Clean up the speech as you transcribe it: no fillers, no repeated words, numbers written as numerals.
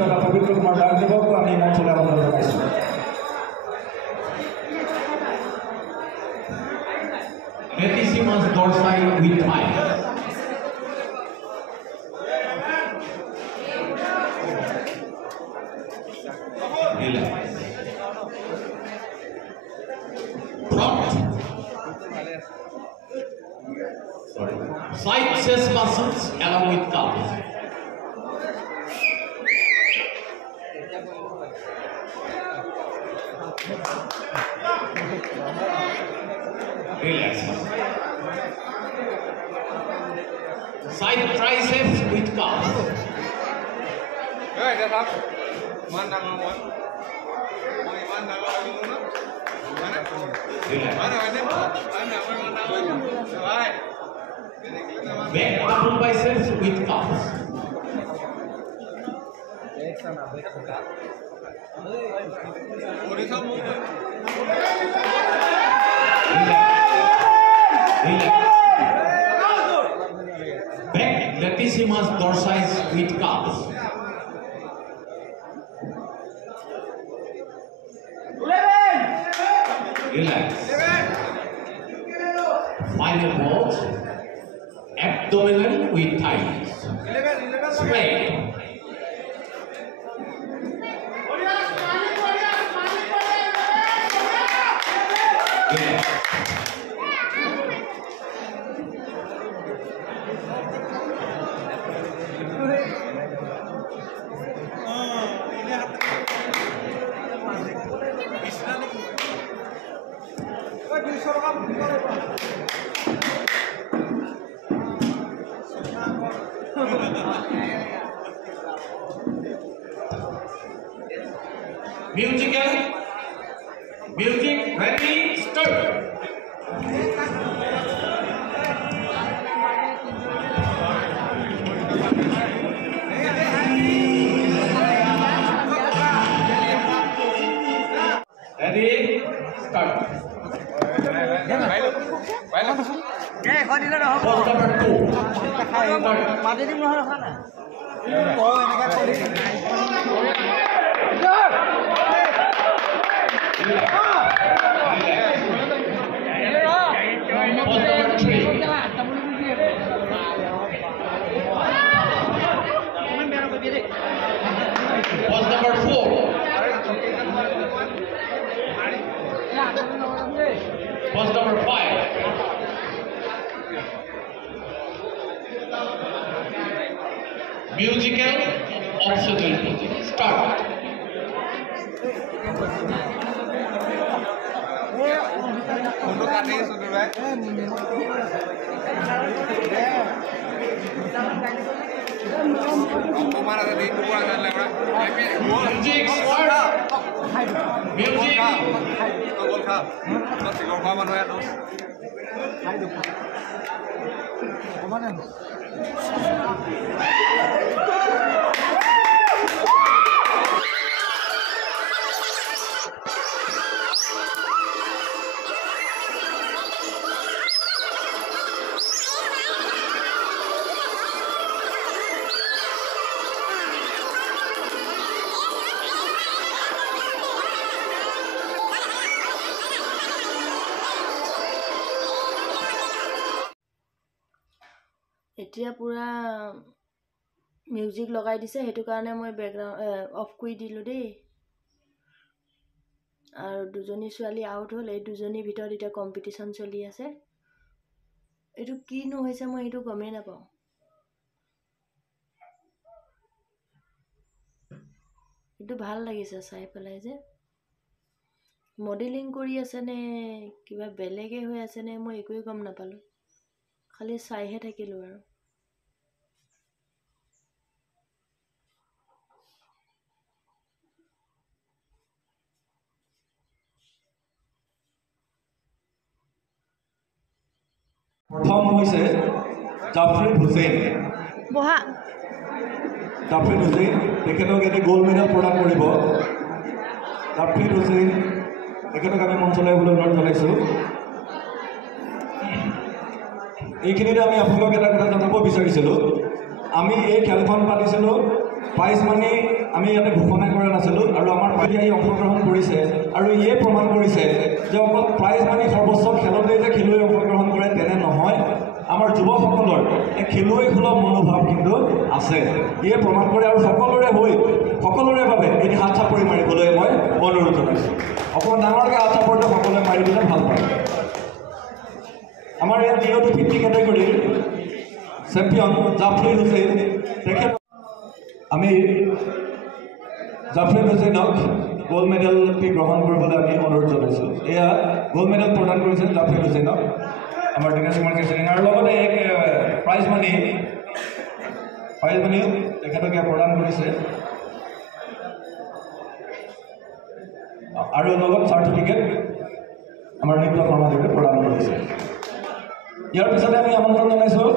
দাদা পবিত্ৰ কুমাৰ দাসদেৱক আমি মঞ্চলৈ আহ্বান জনাইছোঁ। Letissimus dorsi with eye. Relax. Prompt. Sorry. Side chest muscles along with calves. Relax. Side triceps with calves. Relax. Back double biceps with calves. Back latissimus dorsi with calves. Relax. Final hold. Abdominal with thighs. Straight. Relax. Music, ready, start. Ready, start. Pose number 2. Pose number 4. Pose number 5. Musical oxygen pose. Start. Music start. Music. এতিয়া পুৰা music লগাই দিছে, সেইটো কাৰণে মই background of কৰি দিলোঁ দেই। আৰু দুজনী ছোৱালী আউট হ'ল। এই দুজনীৰ ভিতৰত এতিয়া কম্পিটিশ্যন চলি আছে। এইটো কিনো হৈছে মই এইটো গমেই নাপাওঁ। এইটো ভাল লাগিছে চাই পেলাই যে মডেলিং কৰি আছে নে কিবা বেলেগে হৈ আছে নে মই একোৱে গম নাপালোঁ, খালি চাইহে থাকিলোঁ আৰু। প্ৰথম হৈছে জাফ্ৰিদ হুছেইন। জাফ্ৰিদ হুছেইন তেখেতক এটি গোল্ড মেডেল প্ৰদান কৰিব। জাফ্ৰিদ হুছেইন তেখেতক আমি মঞ্চলৈ অনুৰোধ জনাইছোঁ। এইখিনিতে আমি আপোনালোকক এটা কথা জনাব বিচাৰিছিলোঁ। আমি এই খেলখন পাতিছিলোঁ প্ৰাইজ মানি আমি ইয়াতে ঘোষণা কৰা নাছিলোঁ আৰু আমাৰ পাৰ্টিয়ে অংশগ্ৰহণ কৰিছে আৰু ইয়ে প্ৰমাণ কৰিছে যে অকল প্ৰাইজ মানি সৰ্বোচ্চ খেলতে যে খেলুৱৈ অংশগ্ৰহণ কৰে তেনে নহয় আমাৰ যুৱকসকলৰ এই খেলুৱৈ সুলভ মনোভাৱ কিন্তু আছে ইয়ে প্ৰমাণ কৰে আৰু সকলোৰে বাবে এই হাত চাপৰি মাৰিবলৈ মই অনুৰোধ জনাইছোঁ অকণমান ডাঙৰকৈ হাত চাপৰিটো সকলোৱে মাৰি দিলে ভাল পায় আমাৰ ইয়াত 0 to 50 কেটেগৰীৰ চেম্পিয়ন জাফৰি হুছেইন তেখেত আমি জাফৰি হুছেইনক গোল্ড মেডেলটি গ্ৰহণ কৰিবলৈ আমি অনুৰোধ জনাইছোঁ এয়া গোল্ড মেডেল প্ৰদান কৰিছে জাফৰি হুছেইনক আমাৰ দিনেশ কুমাৰ কেশৰী আৰু লগতে এক প্ৰাইজ মানিও তেখেতকে প্ৰদান কৰিছে আৰু লগত চাৰ্টিফিকেট আমাৰ নৃত্য সমাজকে প্ৰদান কৰিছে ইয়াৰ পিছতে আমি আমন্ত্ৰণ জনাইছোঁ